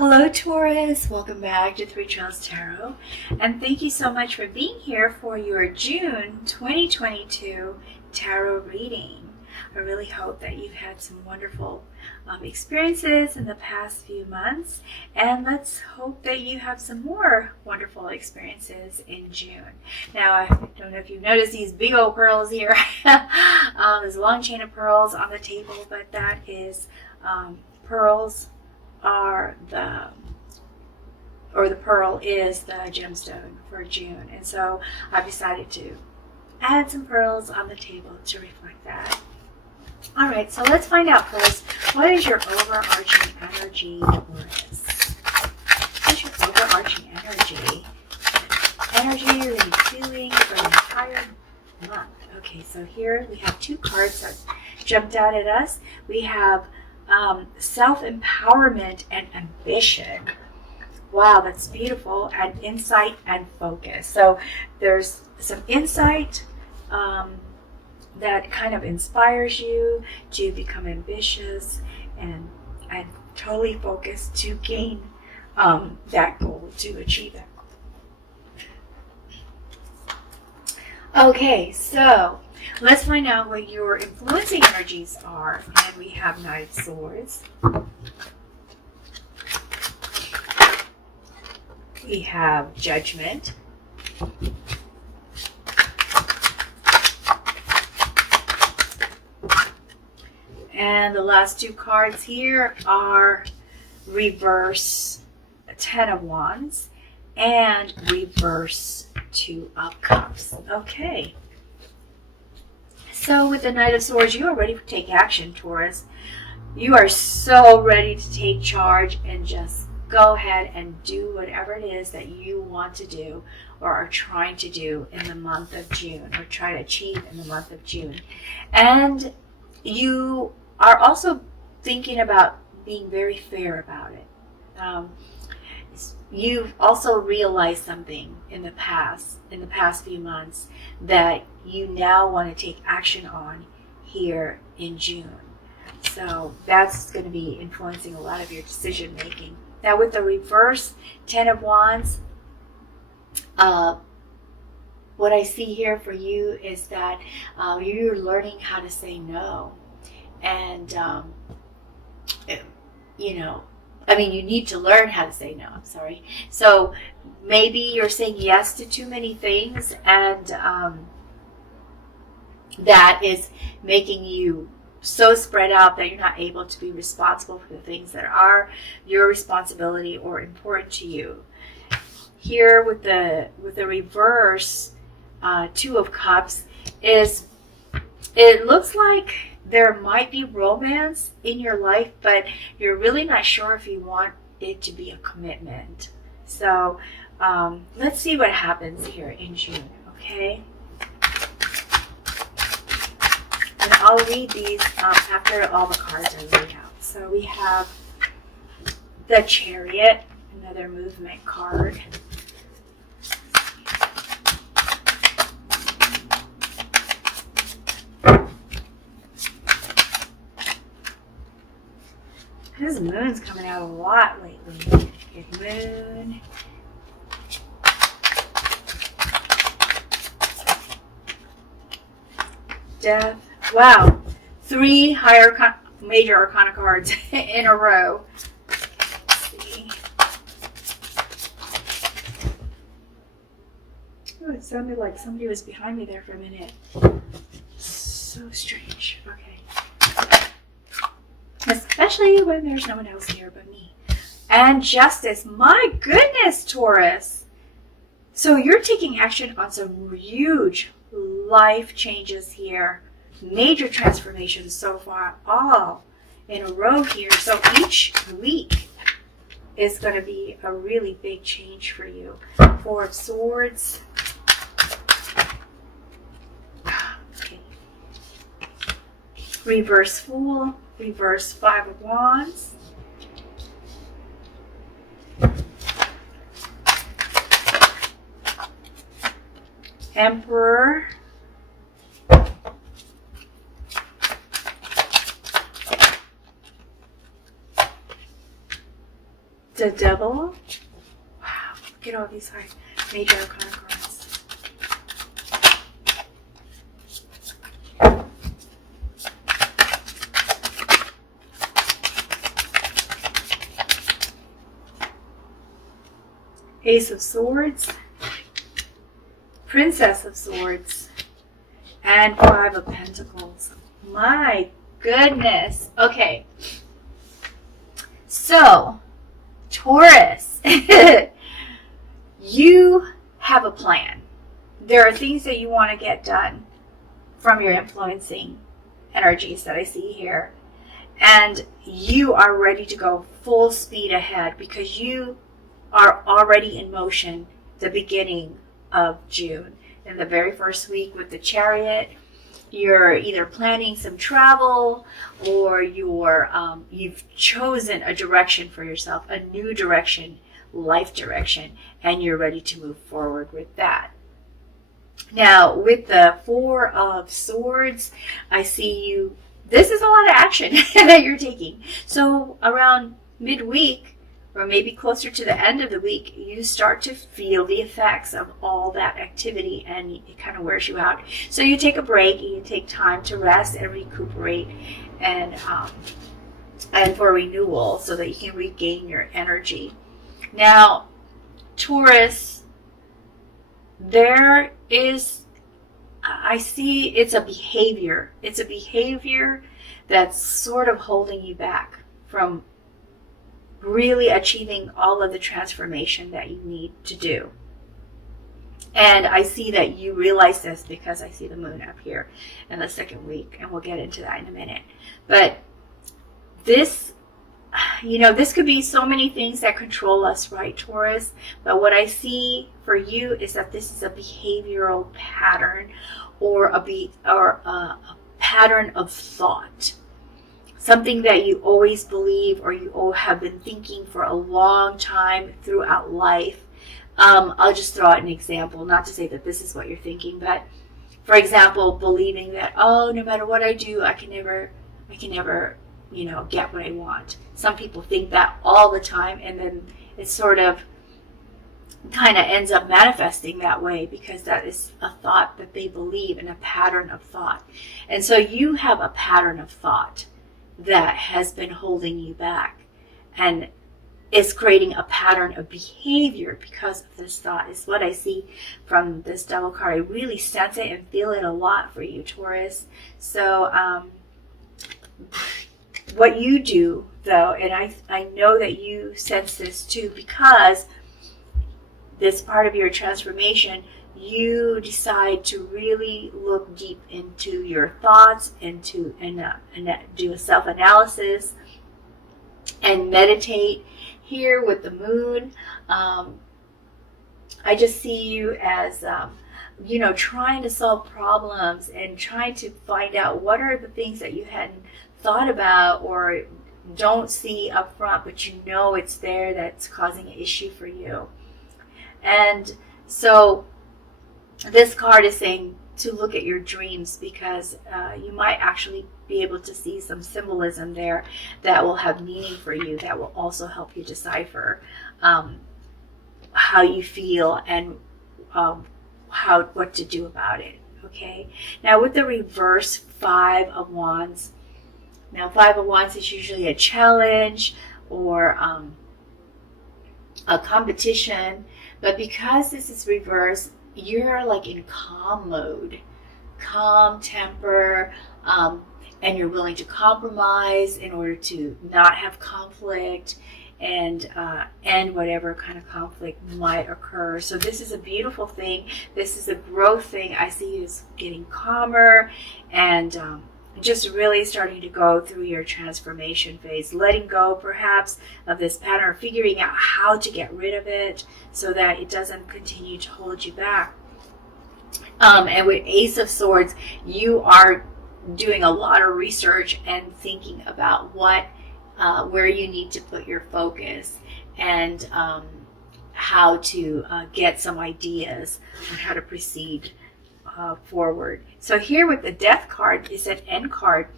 Hello Taurus, welcome back to Three Trails Tarot, and thank you so much for being here for your June 2022 tarot reading. I really hope that you've had some wonderful experiences in the past few months, and let's hope that you have some more wonderful experiences in June. Now, I don't know if you've noticed these big old pearls here. There's a long chain of pearls on the table, but that is pearls are the pearl is the gemstone for June, and so I've decided to add some pearls on the table to reflect that. All right, so let's find out first, what is your overarching energy, Taurus? What is your overarching energy? Energy you're going to be feeling for the entire month. Okay, so here we have two cards that jumped out at us. We have self-empowerment and ambition. Wow, that's beautiful. And insight and focus. So there's some insight that kind of inspires you to become ambitious and totally focused to gain that goal, to achieve that goal. Okay, so let's find out what your influencing energies are. And we have Knight of Swords. We have Judgment. And the last two cards here are reverse Ten of Wands and reverse Two of Cups. Okay. So with the Knight of Swords, you are ready to take action, Taurus. You are so ready to take charge and just go ahead and do whatever it is that you want to do or are trying to do in the month of June, or try to achieve in the month of June. And you are also thinking about being very fair about it. You've also realized something in the past few months that you now want to take action on here in June. So that's going to be influencing a lot of your decision making. Now with the reverse Ten of Wands, what I see here for you is that you're learning how to say no. And, you need to learn how to say no, I'm sorry. So maybe you're saying yes to too many things, and that is making you so spread out that you're not able to be responsible for the things that are your responsibility or important to you. Here with the reverse Two of Cups, it looks like there might be romance in your life, but you're really not sure if you want it to be a commitment. So let's see what happens here in June, okay? And I'll read these after all the cards are laid out. So we have the Chariot, another movement card. This moon's coming out a lot lately. Good moon. Death. Wow. 3 major arcana cards in a row. Let's see. Oh, it sounded like somebody was behind me there for a minute. So strange. Okay. Especially when there's no one else here but me. And Justice. My goodness, Taurus. So you're taking action on some huge life changes here. Major transformations so far, all in a row here. So each week is going to be a really big change for you. 4 of Swords. Okay. Reverse Fool. Reverse 5 of Wands. Emperor. The Devil. Wow, look at all these major arcana cards. Ace of Swords, Princess of Swords, and Five of Pentacles. My goodness. Okay. So, Taurus, you have a plan. There are things that you want to get done from your influencing energies that I see here. And you are ready to go full speed ahead because you are already in motion the beginning of June. In the very first week with the Chariot, you're either planning some travel or you've chosen a direction for yourself, a new direction, life direction, and you're ready to move forward with that. Now, with the Four of Swords, I see you, this is a lot of action that you're taking. So around midweek, or maybe closer to the end of the week, you start to feel the effects of all that activity and it kind of wears you out. So you take a break and you take time to rest and recuperate and for renewal so that you can regain your energy. Now, Taurus, there is, I see it's a behavior. It's a behavior that's sort of holding you back from really achieving all of the transformation that you need to do. And I see that you realize this because I see the moon up here in the second week, and we'll get into that in a minute. But this, this could be so many things that control us, right, Taurus? But what I see for you is that this is a behavioral pattern or a pattern of thought. Something that you always believe or you have been thinking for a long time throughout life. I'll just throw out an example, not to say that this is what you're thinking, but for example, believing that, no matter what I do, I can never, get what I want. Some people think that all the time, and then it sort of kind of ends up manifesting that way because that is a thought that they believe in, a pattern of thought. And so you have a pattern of thought that has been holding you back and is creating a pattern of behavior because of this thought, is what I see from this Devil card. I really sense it and feel it a lot for you, Taurus. So what you do, though, and I know that you sense this too, because this part of your transformation, you decide to really look deep into your thoughts and do a self-analysis and meditate. Here with the moon, I just see you as trying to solve problems and trying to find out what are the things that you hadn't thought about or don't see up front, but it's there, that's causing an issue for you. And so this card is saying to look at your dreams because you might actually be able to see some symbolism there that will have meaning for you, that will also help you decipher how you feel and what to do about it. Okay. Now with the reverse Five of Wands. Now Five of Wands is usually a challenge or a competition, but because this is reverse, you're like in calm mode, calm temper, and you're willing to compromise in order to not have conflict and end whatever kind of conflict might occur. So this is a beautiful thing. This is a growth thing. I see you as getting calmer and just really starting to go through your transformation phase, letting go perhaps of this pattern, figuring out how to get rid of it so that it doesn't continue to hold you back. And with Ace of Swords, you are doing a lot of research and thinking about where you need to put your focus and how to get some ideas on how to proceed forward. So here with the Death card is an end card.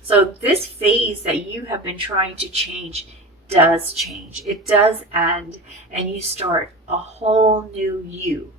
So this phase that you have been trying to change does change. It does end, and you start a whole new you.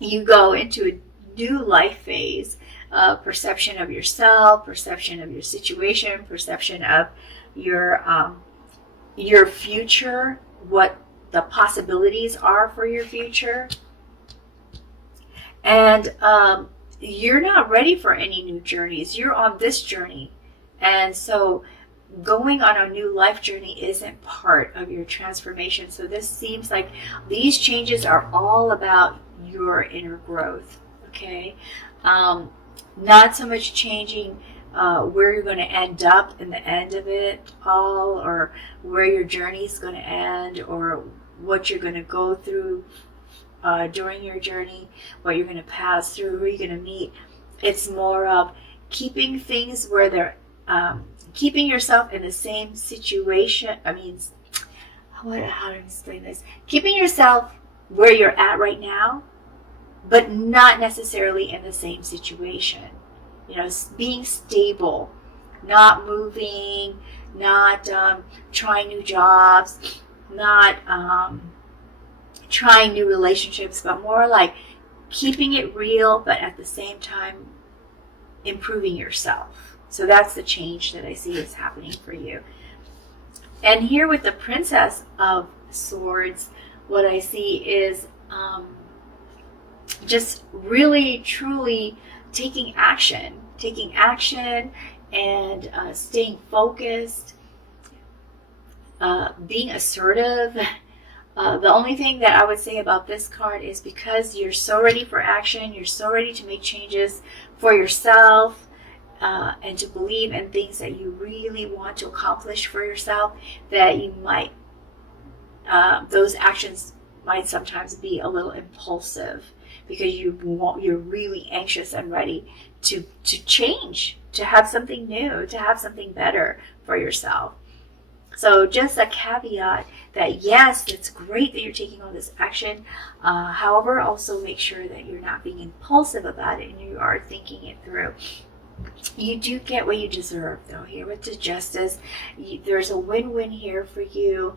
You go into a new life phase, perception of yourself, perception of your situation, perception of your future, what the possibilities are for your future. And you're not ready for any new journeys. You're on this journey. And so going on a new life journey isn't part of your transformation. So this seems like these changes are all about your inner growth. Okay? Not so much changing where you're going to end up in the end of it all, or where your journey is going to end, or what you're going to go through during your journey, what you're going to pass through, who you're going to meet. It's more of keeping things where they're, keeping yourself in the same situation. I mean, how to explain this? Keeping yourself where you're at right now, but not necessarily in the same situation. You know, being stable, not moving, not trying new jobs, not trying new relationships, but more like keeping it real, but at the same time improving yourself. So that's the change that I see is happening for you. And here with the Princess of Swords, what I see is just really, truly taking action and staying focused, being assertive. The only thing that I would say about this card is because you're so ready for action, you're so ready to make changes for yourself, and to believe in things that you really want to accomplish for yourself, that you might, those actions might sometimes be a little impulsive, because you're really anxious and ready to change, to have something new, to have something better for yourself. So just a caveat that yes, it's great that you're taking all this action. However, also make sure that you're not being impulsive about it and you are thinking it through. You do get what you deserve, though. Here with the Justice, there's a win-win here for you.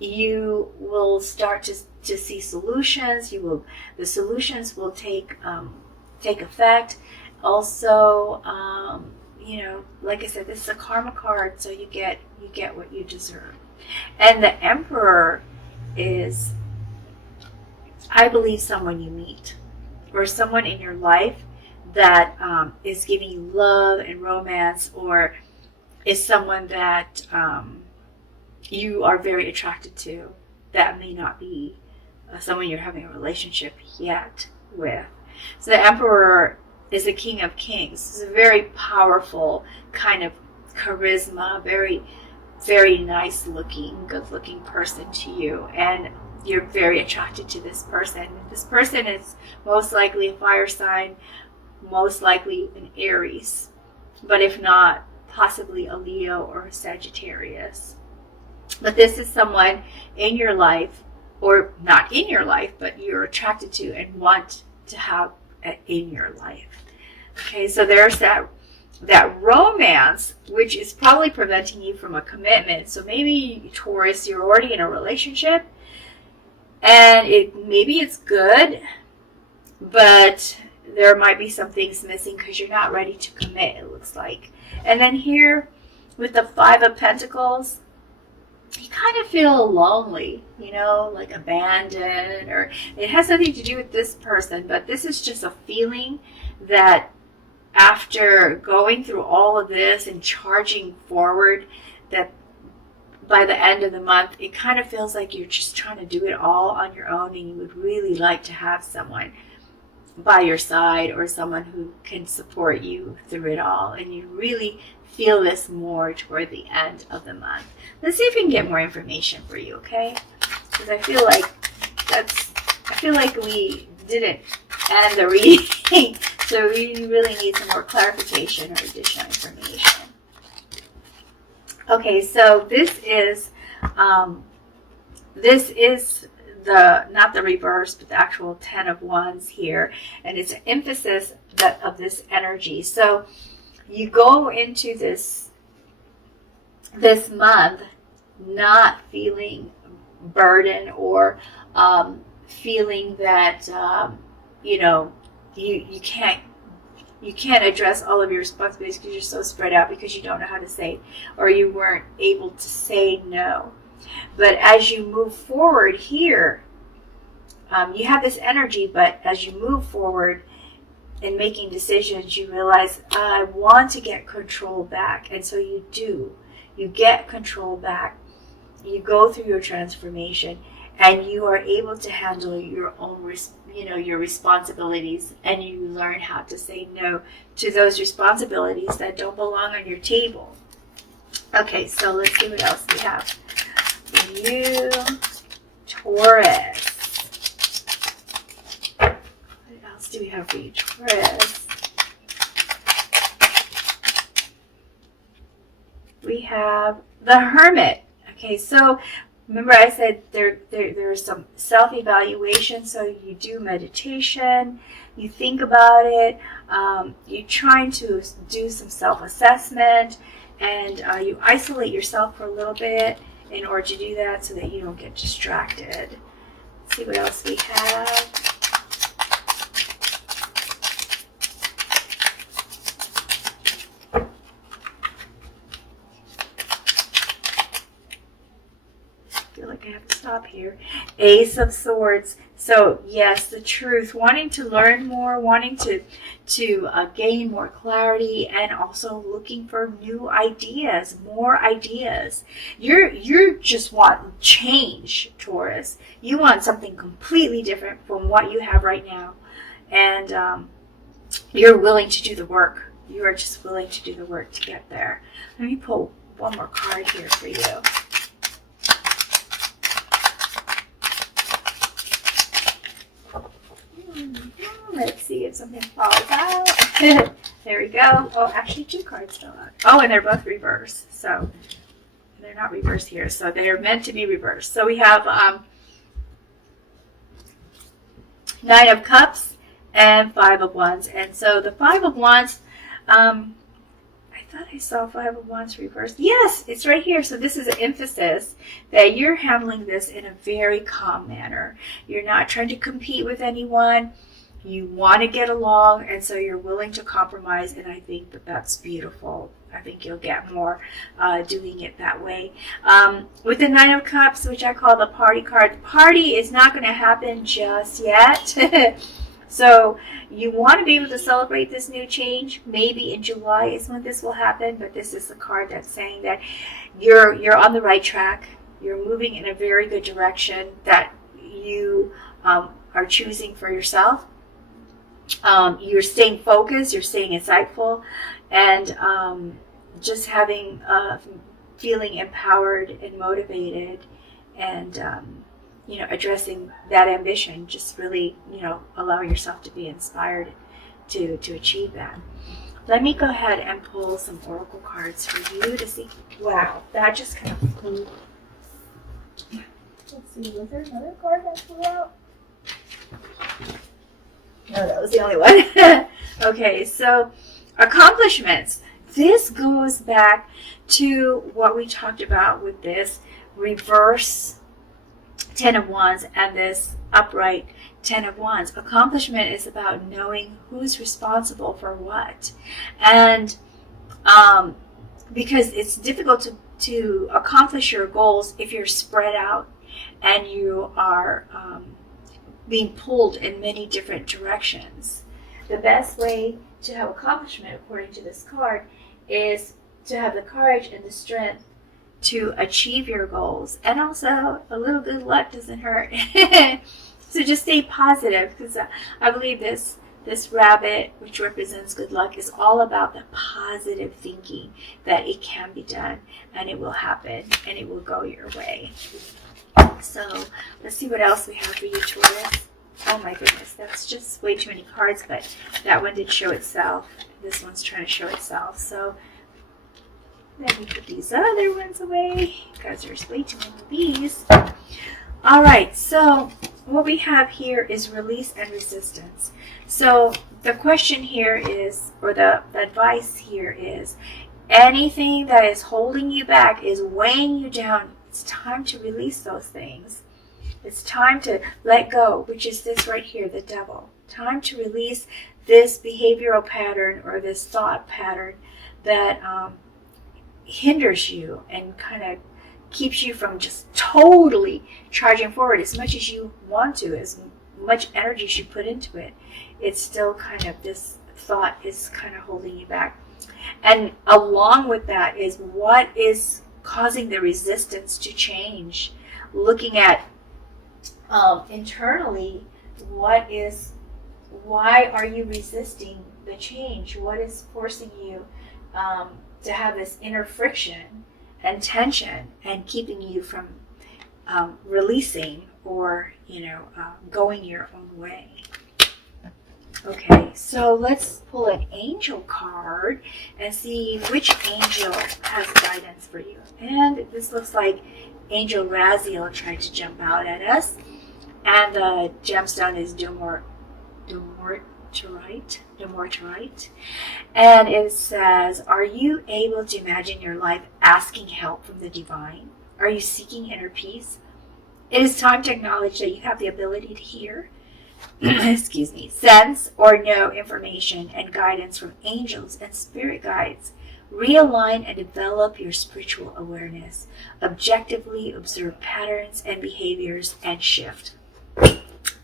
You will start to see solutions. The solutions will take effect. Also, you know, like I said, this is a karma card, so you get what you deserve. And the Emperor is, I believe, someone you meet, or someone in your life that is giving you love and romance, or is someone that you are very attracted to. That may not be someone you're having a relationship yet with. So the Emperor is the King of Kings. It's a very powerful kind of charisma, very, very nice looking, good looking person to you. And you're very attracted to this person. This person is most likely a fire sign, most likely an Aries, but if not, possibly a Leo or a Sagittarius. But this is someone in your life, or not in your life, but you're attracted to and want to have in your life. Okay, so there's that romance, which is probably preventing you from a commitment. So maybe, Taurus, you're already in a relationship, and maybe it's good, but there might be some things missing because you're not ready to commit, it looks like. And then here with the Five of Pentacles, you kind of feel lonely, you know, like abandoned, or it has nothing to do with this person, but this is just a feeling that after going through all of this and charging forward, that by the end of the month, it kind of feels like you're just trying to do it all on your own, and you would really like to have someone by your side, or someone who can support you through it all, and you really feel this more toward the end of the month. Let's see if we can get more information for you, okay? Because I feel like we didn't end the reading, so we really need some more clarification or additional information. Okay, so this is not the reverse, but the actual 10 of Wands here, and it's an emphasis of this energy. So you go into this this month not feeling burden or feeling that you can't address all of your responsibilities because you're so spread out because you don't know how to say, or you weren't able to say no. But as you move forward here, you have this energy, but as you move forward in making decisions, you realize, I want to get control back. And so you do. You get control back. You go through your transformation, and you are able to handle your own, your responsibilities, and you learn how to say no to those responsibilities that don't belong on your table. Okay, so let's see what else we have for you, Taurus. What else do we have for you, Taurus? We have the Hermit. Okay, so remember I said there's some self-evaluation, so you do meditation, you think about it, you're trying to do some self-assessment, and you isolate yourself for a little bit in order to do that so that you don't get distracted. Let's see what else we have. I have to stop here. Ace of Swords. So yes, the truth, wanting to learn more, wanting to gain more clarity, and also looking for new ideas, more ideas. You just want change, Taurus. You want something completely different from what you have right now, and you're willing to do the work. You are just willing to do the work to get there. Let me pull one more card here for you. Let's see if something falls out. There we go. Oh, actually 2 cards fell out. Oh, and they're both reversed. So they're not reversed here. So they're meant to be reversed. So we have 9 of Cups and 5 of Wands. And so the 5 of Wands, I thought I saw 5 of Wands reversed. Yes, it's right here. So this is an emphasis that you're handling this in a very calm manner. You're not trying to compete with anyone. You want to get along, and so you're willing to compromise, and I think that that's beautiful. I think you'll get more doing it that way. With the 9 of Cups, which I call the party card, the party is not going to happen just yet. So you want to be able to celebrate this new change. Maybe in July is when this will happen, but this is the card that's saying that you're on the right track. You're moving in a very good direction that you are choosing for yourself. You're staying focused, you're staying insightful, and just having feeling empowered and motivated, and addressing that ambition. Just really allow yourself to be inspired to achieve that. Let me go ahead and pull some oracle cards for you to see. Wow, that just kind of flew. Let's see, was there another card that flew out? No, that was the only one. Okay, so accomplishments. This goes back to what we talked about with this reverse 10 of Wands and this upright 10 of Wands. Accomplishment is about knowing who's responsible for what. And because it's difficult to accomplish your goals if you're spread out and you are being pulled in many different directions. The best way to have accomplishment, according to this card, is to have the courage and the strength to achieve your goals. And also, a little good luck doesn't hurt. So just stay positive, because I believe this rabbit, which represents good luck, is all about the positive thinking that it can be done, and it will happen, and it will go your way. So let's see what else we have for you, Taurus. Oh my goodness, that's just way too many cards, but that one did show itself. This one's trying to show itself. So let me put these other ones away because there's way too many of these. All right, so what we have here is release and resistance. So the question here is, or the advice here is, anything that is holding you back, is weighing you down, it's time to release those things. It's time to let go, which is this right here, the devil. Time to release this behavioral pattern or this thought pattern that hinders you and kind of keeps you from just totally charging forward as much as you want to, as much energy as you put into it. It's still kind of, this thought is kind of holding you back. And along with that is what is causing the resistance to change. Looking at internally, why are you resisting the change? What is forcing you to have this inner friction and tension and keeping you from releasing or, going your own way? Okay, so let's pull an angel card and see which angel has guidance for you. And this looks like Angel Raziel tried to jump out at us. And the gemstone is Dumortierite. And it says, are you able to imagine your life asking help from the divine? Are you seeking inner peace? It is time to acknowledge that you have the ability to hear, sense or know information and guidance from angels and spirit guides. Realign and develop your spiritual awareness. Objectively observe patterns and behaviors and shift.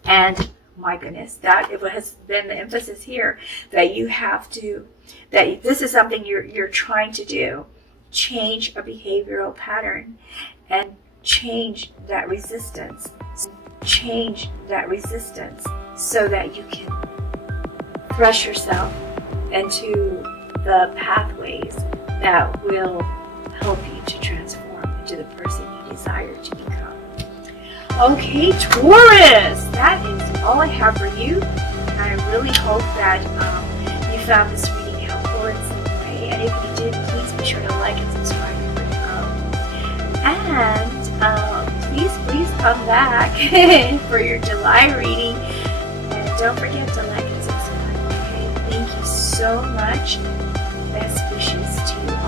And my goodness, that it has been the emphasis here, that you have to, that this is something you're trying to do. Change a behavioral pattern and change that resistance. So that you can thrust yourself into the pathways that will help you to transform into the person you desire to become. Okay, Taurus, that is all I have for you. I really hope that you found this reading helpful in some way. And if you did, please be sure to like and subscribe before you go. And please come back for your July reading. And don't forget to like and subscribe. Okay, thank you so much. Best wishes to you.